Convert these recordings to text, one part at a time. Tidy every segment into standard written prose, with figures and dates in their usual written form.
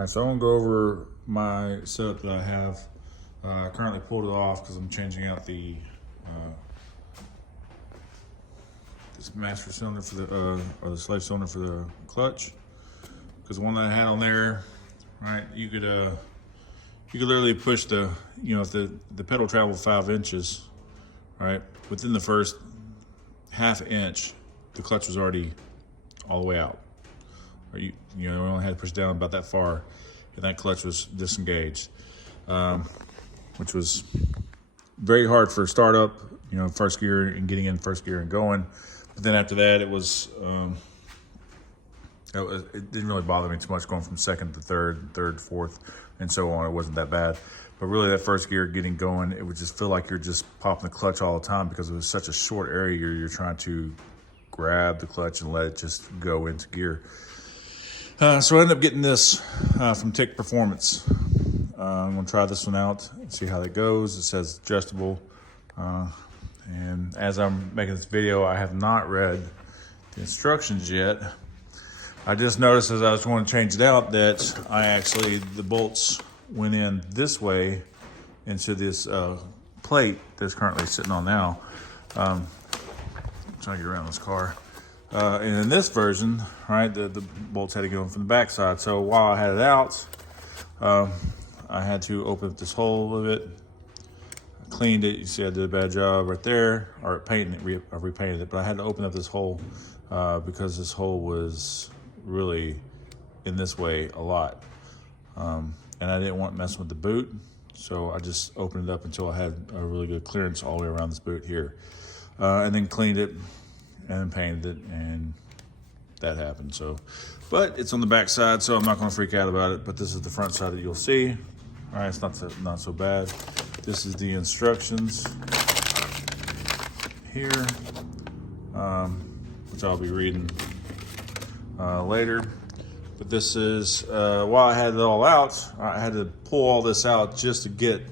All right, so I'm gonna go over my setup that I have. I currently pulled it off because I'm changing out the this master cylinder for the or the slave cylinder for the clutch. Because the one that I had on there, right, you could literally push the, if the pedal traveled 5 inches, right, within the first half inch, the clutch was already all the way out. Or you only had to push down about that far, and that clutch was disengaged, which was very hard for startup, first gear and getting in first gear and going. But then after that, it didn't really bother me too much going from second to third, fourth, and so on. It wasn't that bad. But really, that first gear getting going, it would just feel like you're just popping the clutch all the time because it was such a short area. You're trying to grab the clutch and let it just go into gear. So I ended up getting this from Tick Performance. I'm going to try this one out and see how that goes. It says adjustable. And as I'm making this video, I have not read the instructions yet. I just noticed as I was going to change it out that the bolts went in this way into this plate that's currently sitting on now. I'm trying to get around this car. And in this version, right, the bolts had to go in from the back side. So while I had it out, I had to open up this hole of it. I cleaned it. You see I did a bad job right there, or painting it, I repainted it. But I had to open up this hole because this hole was really in this way a lot. And I didn't want to mess with the boot. So I just opened it up until I had a really good clearance all the way around this boot here. And then cleaned it and painted it, and that happened. So, but it's on the back side, so I'm not going to freak out about it. But this is the front side that you'll see. All right, it's not so bad. This is the instructions here, which I'll be reading later. But this is while I had it all out, I had to pull all this out just to get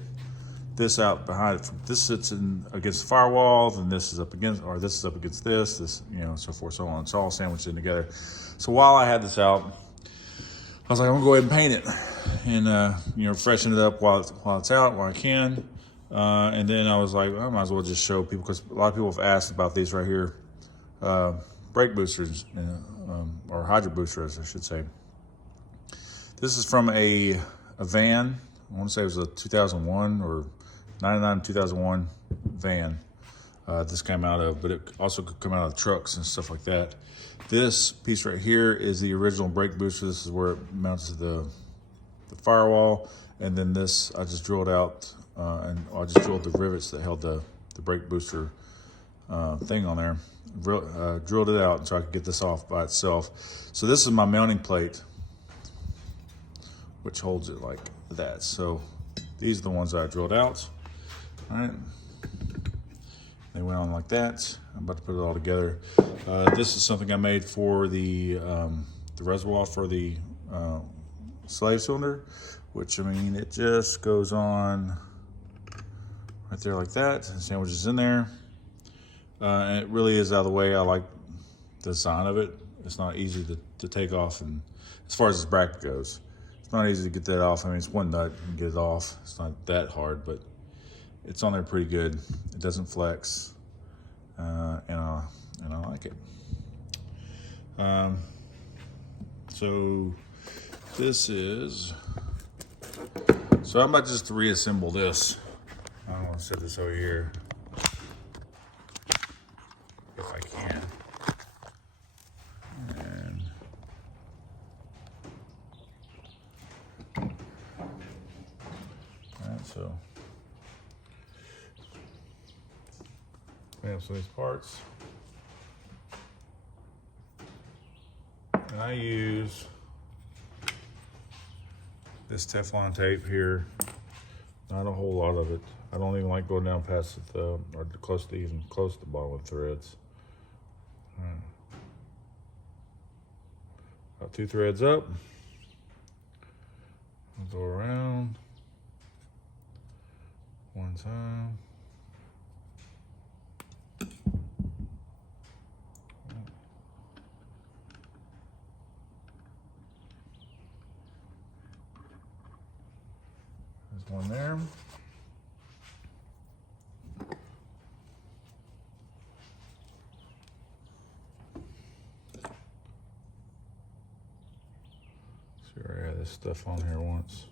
this out behind it. This sits in against the firewall, and this is up against, or this is up against this, so forth, so on. It's all sandwiched in together. So while I had this out, I was like, I'm gonna go ahead and paint it, and freshen it up while it's out, while I can. And then I was like, I might as well just show people, because a lot of people have asked about these right here, brake boosters, or hydro boosters, I should say. This is from a van. I want to say it was a 2001 or 99 2001 van this came out of, but it also could come out of trucks and stuff like that. This piece right here is the original brake booster. This is where it mounts to the firewall, and then this I just drilled out, and I just drilled the rivets that held the brake booster thing on there. Drilled it out so I could get this off by itself. So this is my mounting plate, which holds it like that. So these are the ones that I drilled out. All right, they went on like that. I'm about to put it all together. This is something I made for the reservoir for the slave cylinder, which, I mean, it just goes on right there like that. The sandwich is in there, and it really is out of the way. I like the design of it. It's not easy to take off, and as far as this bracket goes, it's not easy to get that off. I mean, it's one nut, you can get it off. It's not that hard, but it's on there pretty good. It doesn't flex, and I like it. So this is, so I'm about just to reassemble this. I want to set this over here if I can. So we have some of these parts, and I use this Teflon tape here. Not a whole lot of it. I don't even like going down past the thumb, or close to the bottom of the threads. About 2 threads up. I'll go around one time. There's one there. See, I had this stuff on here once.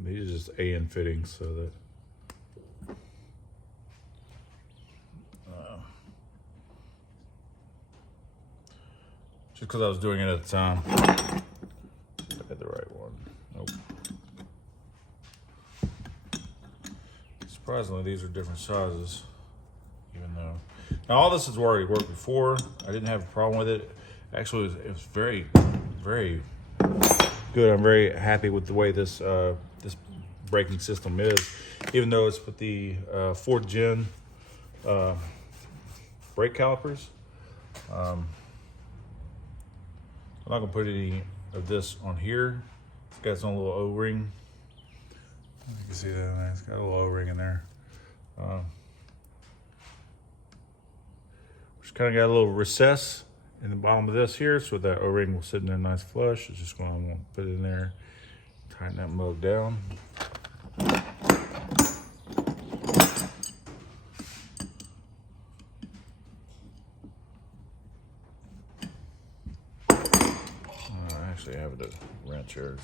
These are just AN fittings, so that just because I was doing it at the time. I had the right one. Nope. Surprisingly, these are different sizes, even though. Now, all this has already worked before. I didn't have a problem with it. Actually, it was very, very good. I'm very happy with the way this this braking system is, even though it's with the 4th gen brake calipers. I'm not gonna put any of this on here. It's got its own little O-ring. You can see that. It's got a little O-ring in there. Just kind of got a little recess in the bottom of this here, so that O-ring will sit in there nice flush. It's just going to put it in there, tighten that mug down. I have the wrench here.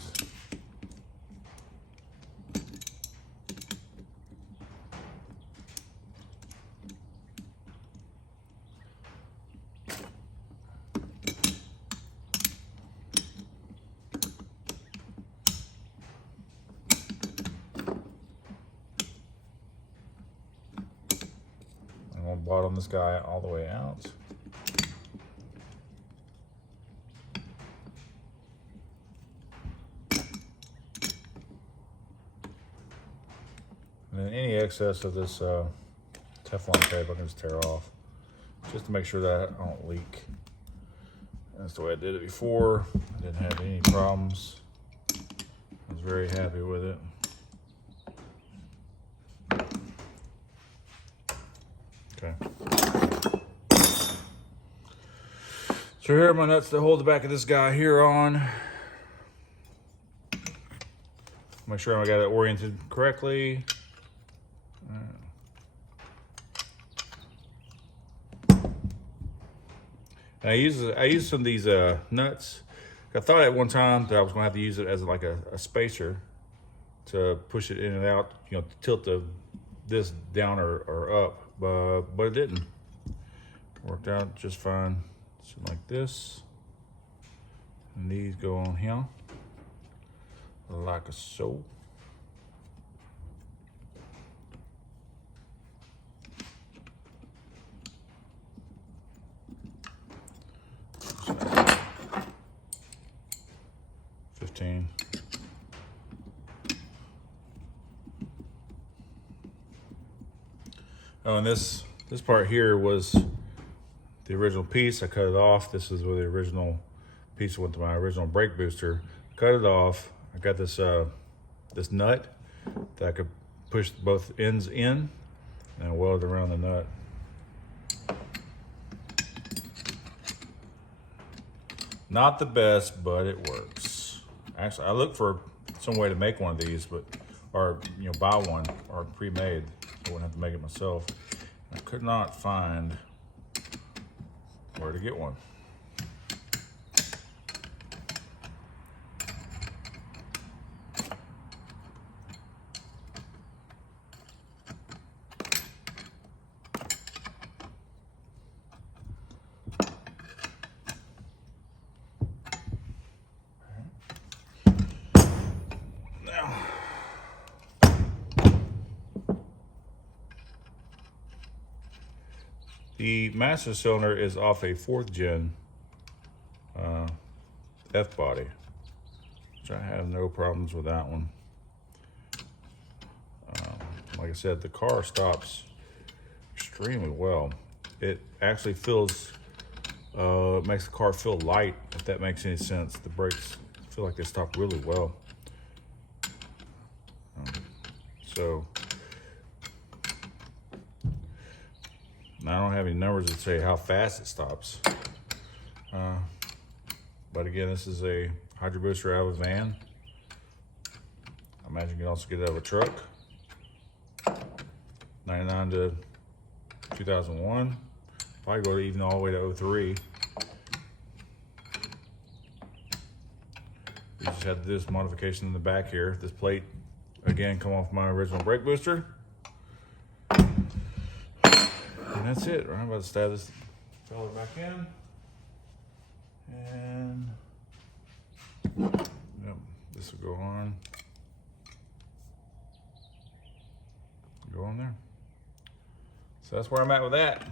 I'm going to bottom this guy all the way out. And then any excess of this Teflon tape I can just tear off, just to make sure that I don't leak. That's the way I did it before. I didn't have any problems. I was very happy with it. Okay. So here are my nuts that hold the back of this guy here on. Make sure I got it oriented correctly. And I use some of these nuts. I thought at one time that I was going to have to use it as like a spacer to push it in and out, you know, to tilt this down or up, but it didn't. Worked out just fine. So like this, and these go on here like so. Oh, and this part here was the original piece. I cut it off. This is where the original piece went to my original brake booster. Cut it off. I got this this nut that I could push both ends in, and I welded around the nut. Not the best, but it works. Actually, I looked for some way to make one of these, or you know, buy one or pre-made. I wouldn't have to make it myself. I could not find where to get one. The master cylinder is off a 4th gen F body, which I have no problems with that one. Like I said, the car stops extremely well. It actually feels, makes the car feel light, if that makes any sense. The brakes feel like they stop really well. I don't have any numbers that say how fast it stops. But again, this is a hydro booster out of a van. I imagine you can also get it out of a truck. 99 to 2001. Probably go even all the way to 03. We just had this modification in the back here. This plate, again, come off my original brake booster. And that's it. I'm about to stab this fella back in. And yep, this will go on. Go on there. So that's where I'm at with that.